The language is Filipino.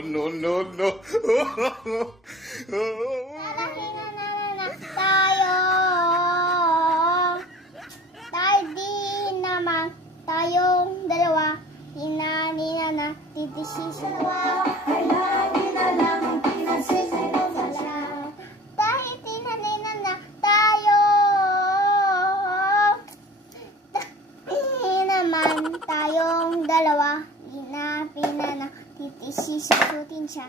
no, no, no. Na tayo. Tayo din naman. Tayong dalawa. Hinanina na. Titisisigaw. Kailangan na lang. Titisisigaw sa lang. Dahil tinanina na tayo. Tayo naman. Tayong dalawa. Hinapin na na. Titisisutin siya.